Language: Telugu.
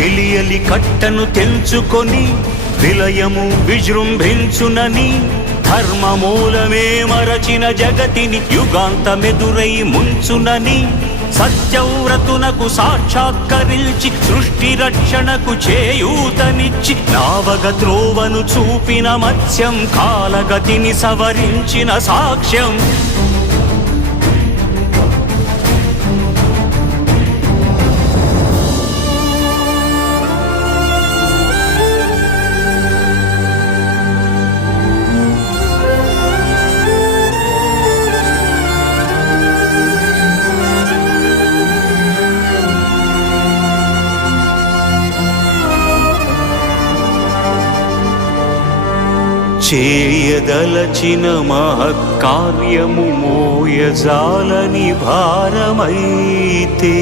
చెలియలి కట్టను తెంచుకొని విలయము విజృంభించునని ధర్మమూలమే మరచిన జగతిని యుగాంతమెదురై ముంచునని సత్యవ్రతునకు సాక్షాత్కరించి సృష్టి రక్షణకు చేయూతనిచ్చి నావగ త్రోవను చూపిన మత్స్యం కాలగతిని సవరించిన సాక్ష్యం చేయదలచిన మహత్కార్యము మోయజాలని భారమైతే